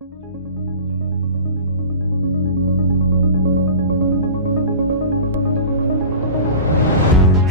Hey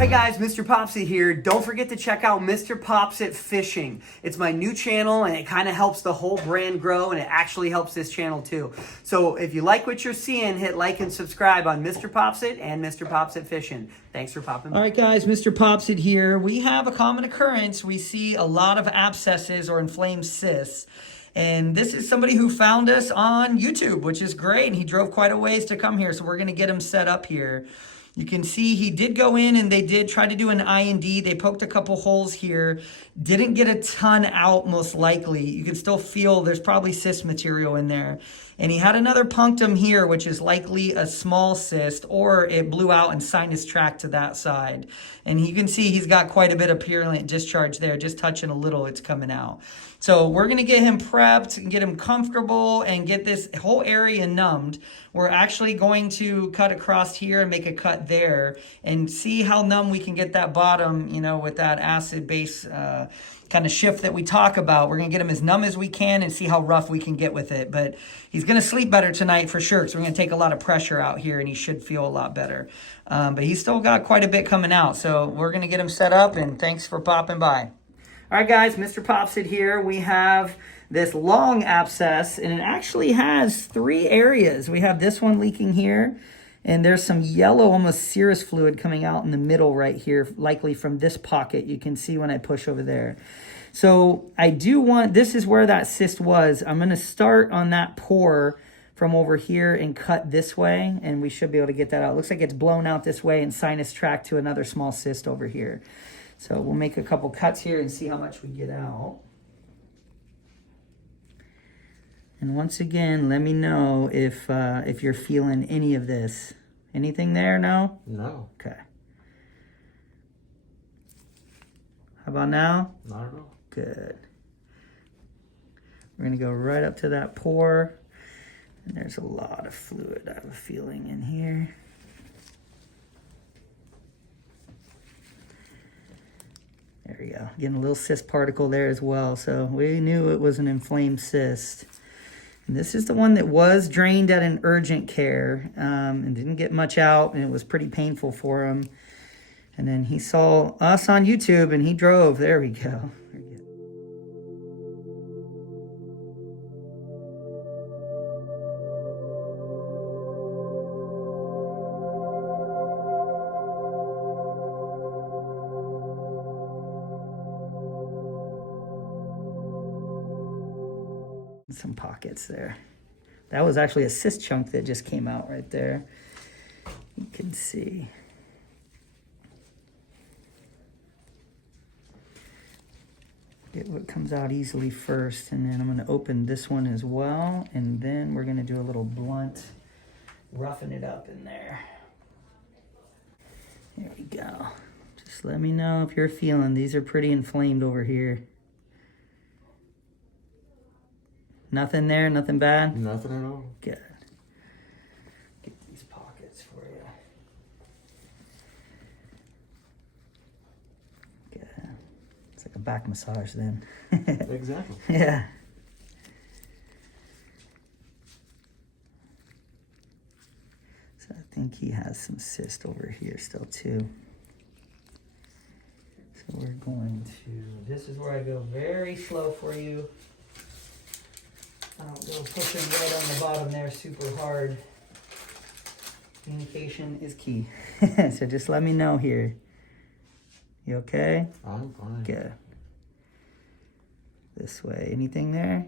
guys, MrPopZit here. Don't forget to check out MrPopZit Fishing. It's my new channel and it kind of helps the whole brand grow, and it actually helps this channel too. So if you like what you're seeing, hit like and subscribe on MrPopZit and MrPopZit Fishing. Thanks for popping by. All right guys, MrPopZit here. We have a common occurrence. We see a lot of abscesses or inflamed cysts. And this is somebody who found us on YouTube, which is great. And he drove quite a ways to come here. So we're going to get him set up here. You can see he did go in and they did try to do an IND. They poked a couple holes here. Didn't get a ton out, most likely. You can still feel there's probably cyst material in there. And he had another punctum here, which is likely a small cyst, or it blew out and sinus tract to that side. And you can see he's got quite a bit of purulent discharge there. Just touching a little, it's coming out. So we're going to get him prepped and get him comfortable and get this whole area numbed. We're actually going to cut across here and make a cut there and see how numb we can get that bottom, you know, with that acid base kind of shift that we talk about. We're going to get him as numb as we can and see how rough we can get with it. But he's going to sleep better tonight for sure, because we're going to take a lot of pressure out here and he should feel a lot better. But he's still got quite a bit coming out. So we're going to get him set up, and thanks for popping by. All right, guys, MrPopZit here. We have this long abscess, and it actually has 3 areas. We have this one leaking here, and there's some yellow, almost serous fluid coming out in the middle right here, likely from this pocket. You can see when I push over there. So I do want, this is where that cyst was. I'm going to start on that pore from over here and cut this way, and we should be able to get that out. It looks like it's blown out this way and sinus tract to another small cyst over here. So we'll make a couple cuts here and see how much we get out. And once again, let me know if you're feeling any of this. Anything there? No? No. Okay. How about now? Not at all. Good. We're going to go right up to that pore. And there's a lot of fluid, I have a feeling, in here. There we go. Getting a little cyst particle there as well. So we knew it was an inflamed cyst. And this is the one that was drained at an urgent care and didn't get much out, and it was pretty painful for him. And then he saw us on YouTube and he drove. There we go. Some pockets there. That was actually a cyst chunk that just came out right there. You can see. Get what comes out easily first, and then I'm going to open this one as well, and then we're going to do a little blunt, roughing it up in there. There we go. Just let me know if you're feeling. These are pretty inflamed over here. Nothing there? Nothing bad? Nothing at all. Good. Get these pockets for you. Good. It's like a back massage then. Exactly. Yeah. So I think he has some cyst over here still too. So we're going to, this is where I go very slow for you. I don't go pushing right on the bottom there super hard. Communication is key. So just let me know here. You okay? I'm fine. Good. This way. Anything there?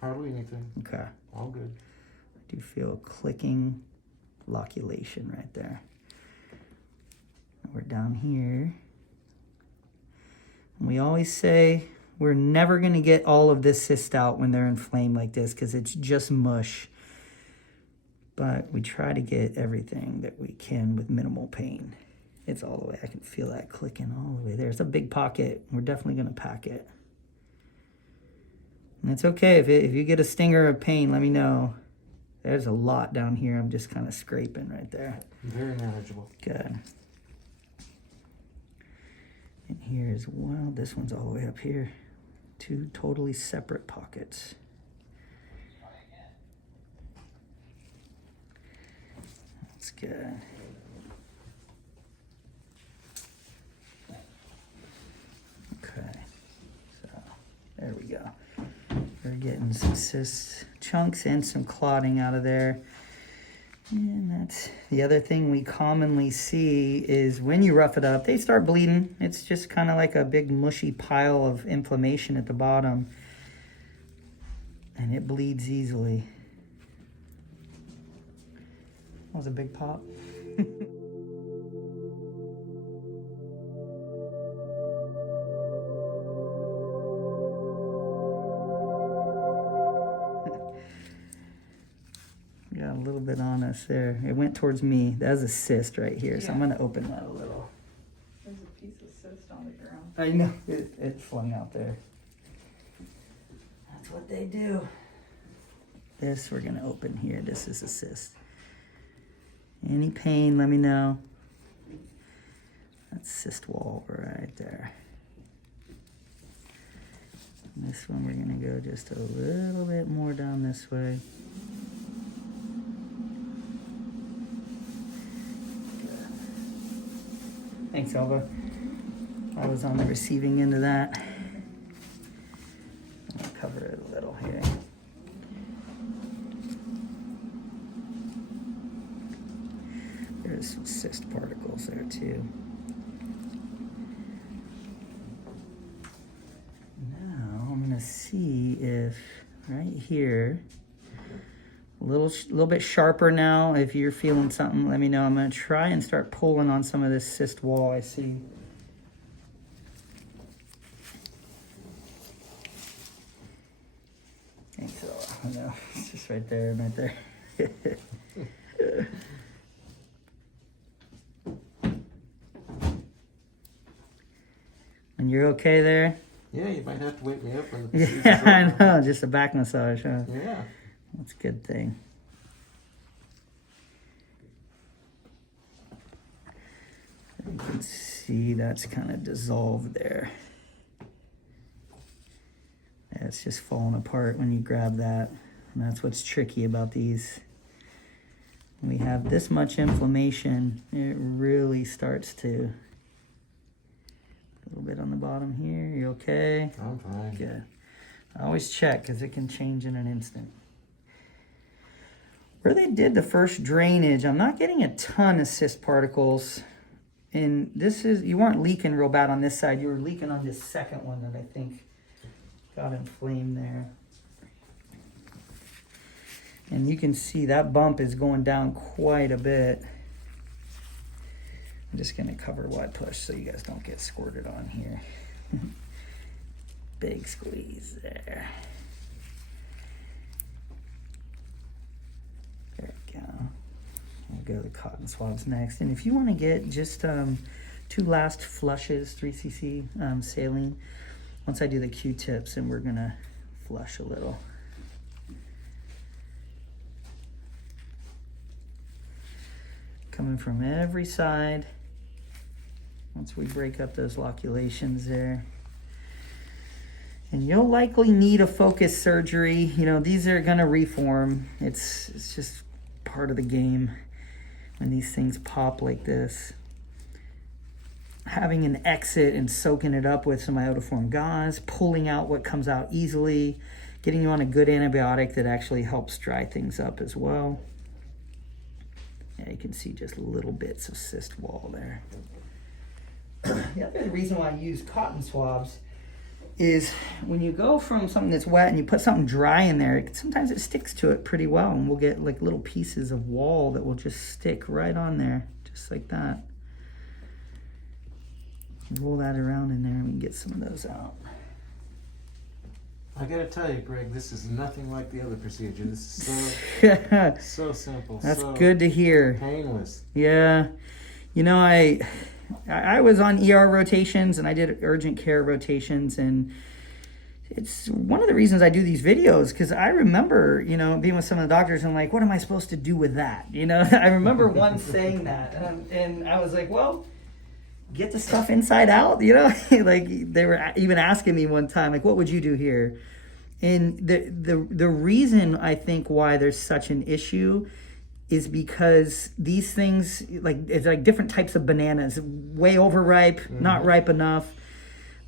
Hardly anything. Okay. All good. I do feel clicking locculation right there. We're down here. And we always say we're never going to get all of this cyst out when they're inflamed like this, because it's just mush. But we try to get everything that we can with minimal pain. It's all the way. I can feel that clicking all the way there. It's a big pocket. We're definitely going to pack it. And it's okay. If you get a stinger of pain, let me know. There's a lot down here. I'm just kind of scraping right there. Very manageable. Good. And here as well. This one's all the way up here. 2 totally separate pockets. good. Okay, so there we go. We're getting some cyst chunks and some clotting out of there. And that's the other thing we commonly see is when you rough it up, they start bleeding. It's just kind of like a big mushy pile of inflammation at the bottom. And it bleeds easily. That was a big pop. Got a little bit on us there. It went towards me. That was a cyst right here, so I'm going to open that a little. There's a piece of cyst on the ground. I know. It flung out there. That's what they do. This we're going to open here. This is a cyst. Any pain, let me know. That's cyst wall right there. And this one we're going to go just a little bit more down this way. Thanks, Elva. I was on the receiving end of that. I'll cover it a little here. There's some cyst particles there too. Now I'm gonna see if right here, a little bit sharper now. If you're feeling something, let me know. I'm gonna try and start pulling on some of this cyst wall I see. Thanks, I know, it's just right there, right there. And you're okay there? Yeah, you might have to wake me up when the procedure's Yeah, I over. know, just a back massage, huh? Yeah. That's a good thing. You can see that's kind of dissolved there. Yeah, it's just falling apart when you grab that. And that's what's tricky about these. When we have this much inflammation, it really starts to... A little bit on the bottom here. You okay? I'm fine. Good. I always check because it can change in an instant. Where they did the first drainage, I'm not getting a ton of cyst particles. And this is, you weren't leaking real bad on this side. You were leaking on this second one that I think got inflamed there. And you can see that bump is going down quite a bit. I'm just going to cover wide push so you guys don't get squirted on here. Big squeeze there. There we go. We'll go to the cotton swabs next. And if you want to get just 2 last flushes, 3 cc saline, once I do the Q-tips, and we're going to flush a little. Coming from every side. Once we break up those loculations there. And you'll likely need a focus surgery. You know, these are gonna reform. It's just part of the game when these things pop like this. Having an exit and soaking it up with some iodoform gauze, pulling out what comes out easily, getting you on a good antibiotic that actually helps dry things up as well. Yeah, you can see just little bits of cyst wall there. The other reason why I use cotton swabs is when you go from something that's wet and you put something dry in there, sometimes it sticks to it pretty well, and we'll get like little pieces of wall that will just stick right on there, just like that. Roll that around in there and we can get some of those out. I gotta tell you, Greg, this is nothing like the other procedure. This is so simple. That's so good to hear. Painless. Yeah. You know, I was on ER rotations and I did urgent care rotations, and it's one of the reasons I do these videos, because I remember, you know, being with some of the doctors and like, what am I supposed to do with that? You know, I remember one saying that, and I was like, well, get the stuff inside out, you know. Like they were even asking me one time, like, what would you do here? And the reason I think why there's such an issue is because these things, like, it's like different types of bananas, way overripe, not ripe enough.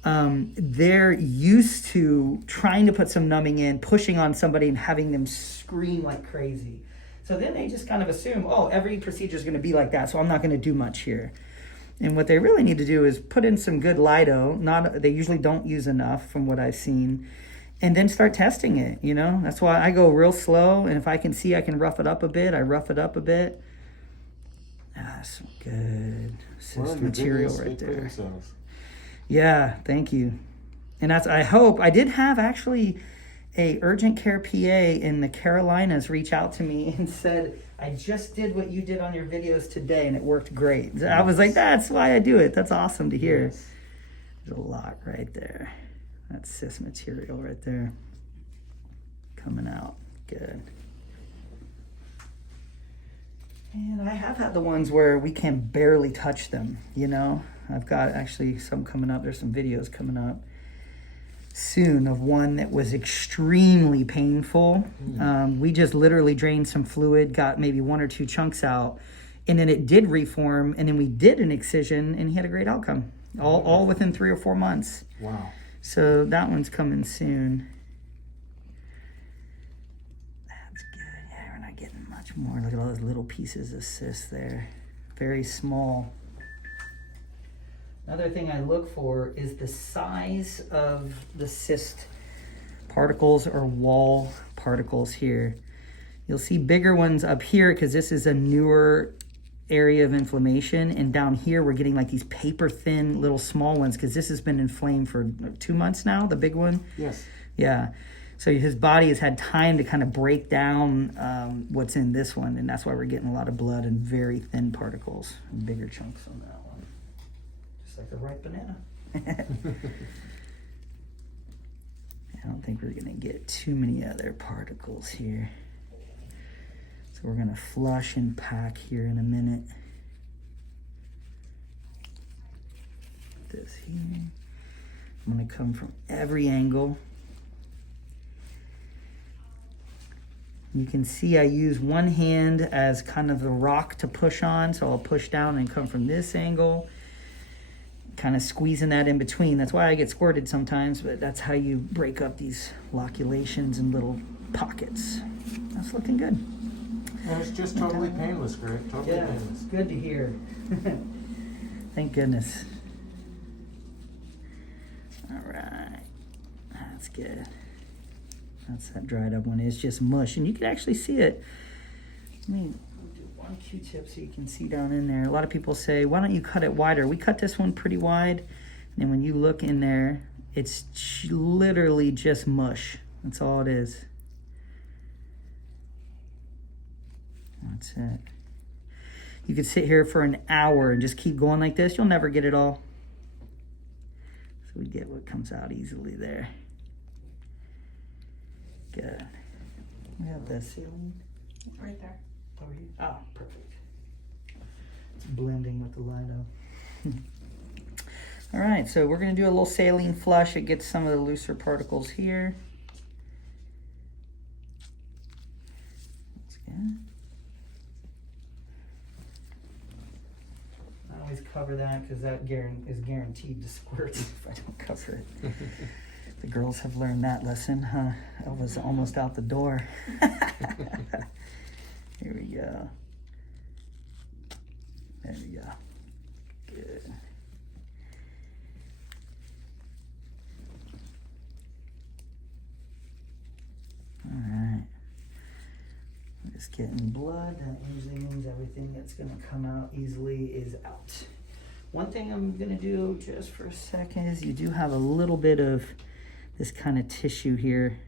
They're used to trying to put some numbing in, pushing on somebody and having them scream like crazy. So then they just kind of assume, oh, every procedure is going to be like that, so I'm not going to do much here. And what they really need to do is put in some good lido. They usually don't use enough from what I've seen. And then start testing it, you know? That's why I go real slow, and if I can see I can rough it up a bit, I rough it up a bit. Some good cyst material right there. Yeah, thank you. And I did have actually a urgent care PA in the Carolinas reach out to me and said, I just did what you did on your videos today and it worked great. Yes. I was like, that's why I do it. That's awesome to hear. Yes. There's a lot right there. That's cyst material right there. Coming out. Good. And I have had the ones where we can barely touch them, you know? I've got actually some coming up. There's some videos coming up soon of one that was extremely painful. We just literally drained some fluid, got maybe 1 or 2 chunks out, and then it did reform, and then we did an excision, and he had a great outcome. All within 3 or 4 months. Wow. So that one's coming soon. That's good. Yeah, we're not getting much more. Look at all those little pieces of cyst there. Very small. Another thing I look for is the size of the cyst particles or wall particles here. You'll see bigger ones up here because this is a newer area of inflammation, and down here we're getting like these paper thin little small ones because this has been inflamed for 2 months now, the big one. Yes. Yeah. So his body has had time to kind of break down what's in this one, and that's why we're getting a lot of blood and very thin particles and bigger chunks on that one. Just like a ripe banana. I don't think we're gonna get too many other particles here. So we're gonna flush and pack here in a minute. This here. I'm gonna come from every angle. You can see I use one hand as kind of the rock to push on, so I'll push down and come from this angle, kind of squeezing that in between. That's why I get squirted sometimes, but that's how you break up these loculations and little pockets. That's looking good. And it's just totally painless, Greg. Totally painless. Good to hear. Thank goodness. All right, that's good. That's that dried up one. It's just mush, and you can actually see it. Let me do one Q-tip so you can see down in there. A lot of people say, why don't you cut it wider? We cut this one pretty wide, and then when you look in there, it's literally just mush. That's all it is. That's it. You could sit here for an hour and just keep going like this. You'll never get it all. So we get what comes out easily there. Good. We have the ceiling. Right there. Oh, perfect. It's blending with the Lido. All right, so we're going to do a little saline flush. It gets some of the looser particles here. That's good. I always cover that because that is guaranteed to squirt if I don't cover it. The girls have learned that lesson, huh? I was almost out the door. Here we go. There we go. Good. All right. I'm just getting blood. That usually means everything that's going to come out easily is out. One thing I'm going to do just for a second is you do have a little bit of this kind of tissue here.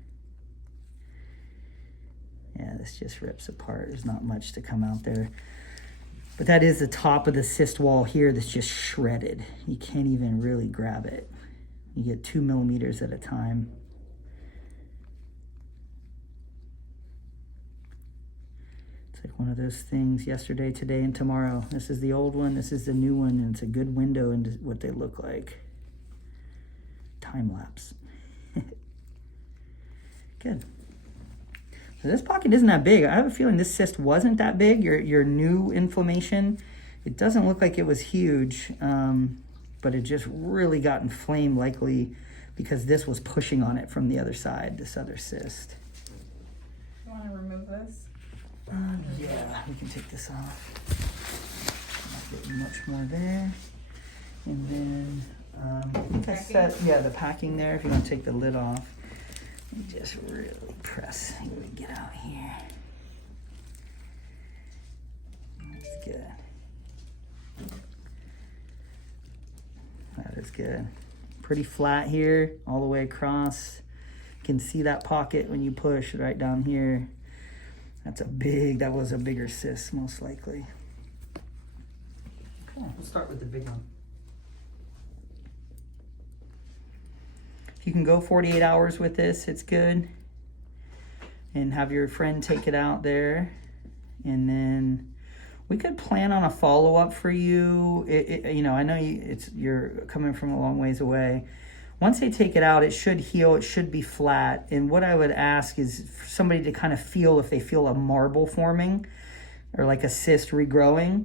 Yeah, this just rips apart. There's not much to come out there. But that is the top of the cyst wall here that's just shredded. You can't even really grab it. You get 2 millimeters at a time. It's like one of those things, yesterday, today, and tomorrow. This is the old one, this is the new one, and it's a good window into what they look like. Time lapse. Good. So this pocket isn't that big. I have a feeling this cyst wasn't that big. Your new inflammation, it doesn't look like it was huge, but it just really got inflamed, likely because this was pushing on it from the other side, this other cyst. You want to remove this? Yeah, we can take this off. Not getting much more there. And then, I think I set, the packing there, if you want to take the lid off. And just really press. Here we get out here. That's good. That is good. Pretty flat here, all the way across. You can see that pocket when you push right down here. That was a bigger cyst, most likely. Okay, we'll start with the big one. If you can go 48 hours with this, it's good. And have your friend take it out there. And then we could plan on a follow-up for you. I know you're coming from a long ways away. Once they take it out, it should heal. It should be flat. And what I would ask is for somebody to kind of feel if they feel a marble forming or like a cyst regrowing.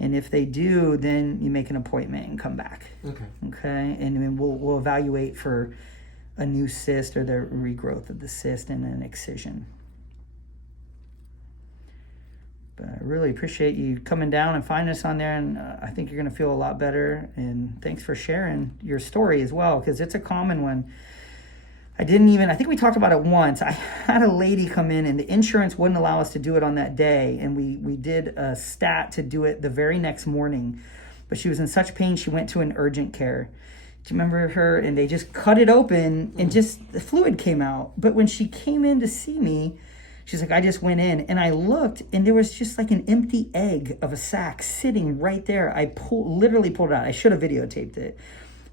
And if they do, then you make an appointment and come back. Okay. Okay. And then we'll evaluate for a new cyst or the regrowth of the cyst and an excision. But I really appreciate you coming down and finding us on there, and I think you're going to feel a lot better. And thanks for sharing your story as well, because it's a common one. I think we talked about it once. I had a lady come in, and the insurance wouldn't allow us to do it on that day, and we did a stat to do it the very next morning. But she was in such pain, she went to an urgent care. Do you remember her? And they just cut it open, and just the fluid came out. But when she came in to see me, she's like, I just went in and I looked, and there was just like an empty egg of a sac sitting right there. I literally pulled it out. I should have videotaped it.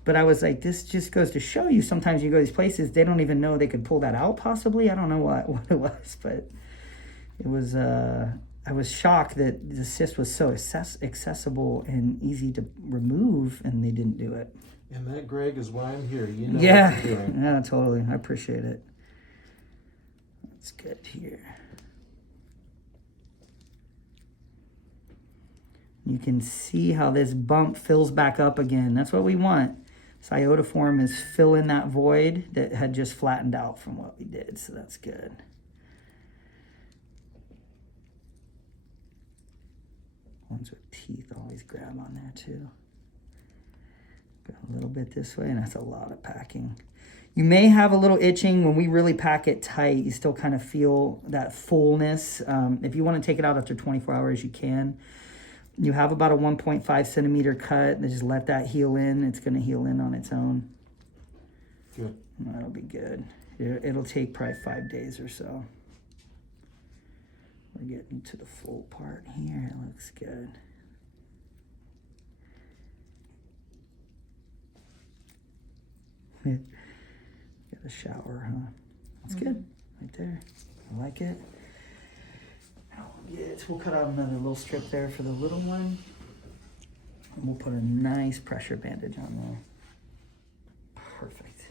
But I was like, this just goes to show you, sometimes you go to these places, they don't even know they could pull that out possibly. I don't know what it was, but it was, I was shocked that the cyst was so accessible and easy to remove, and they didn't do it. And that, Greg, is why I'm here. You know Yeah, what you're doing. yeah, totally. I appreciate it. That's good here. You can see how this bump fills back up again. That's what we want. This iodoform is filling that void that had just flattened out from what we did, so that's good. Ones with teeth always grab on there too. Go a little bit this way, and that's a lot of packing. You may have a little itching. When we really pack it tight, you still kind of feel that fullness. If you want to take it out after 24 hours, you can. You have about a 1.5 centimeter cut. Just let that heal in. It's going to heal in on its own. Good. That'll be good. It'll take probably 5 days or so. We're getting to the full part here. It looks good. Get a shower, huh? That's good. Right there. I like it. Yes, we'll cut out another little strip there for the little one. And we'll put a nice pressure bandage on there. Perfect.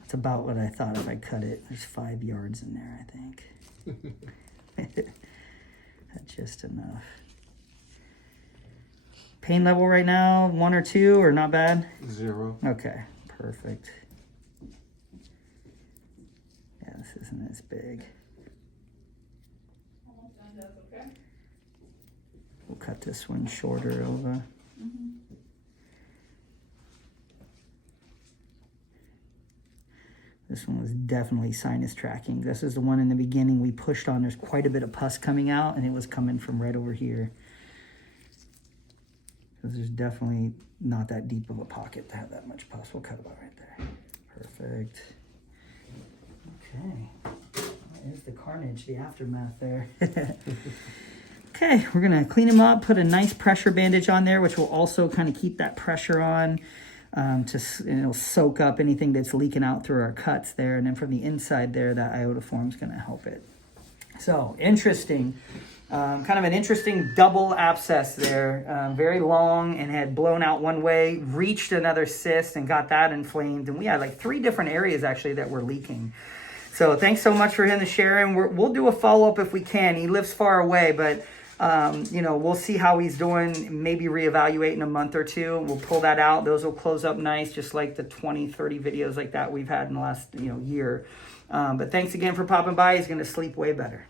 That's about what I thought if I cut it. There's 5 yards in there, I think. That's just enough. Pain level right now, 1 or 2, or not bad? 0. Okay, perfect. Yeah, this isn't as big. Okay. We'll cut this one shorter over. This one was definitely sinus tracking. This is the one in the beginning we pushed on. There's quite a bit of pus coming out, and it was coming from right over here. Because there's definitely not that deep of a pocket to have that much pus. We'll cut about right there. Perfect. Okay. There's the carnage, the aftermath there. Okay, we're gonna clean him up, put a nice pressure bandage on there, which will also kind of keep that pressure on. And it'll soak up anything that's leaking out through our cuts there. And then from the inside there, that iodoform is gonna help it. So, interesting. Kind of an interesting double abscess there. Very long and had blown out one way, reached another cyst and got that inflamed. And we had like 3 different areas actually that were leaking. So thanks so much for him to share, and we'll do a follow-up if we can. He lives far away, but you know, we'll see how he's doing, maybe reevaluate in a month or two. We'll pull that out. Those will close up nice, just like the 20, 30 videos like that we've had in the last, you know, year. But thanks again for popping by. He's going to sleep way better.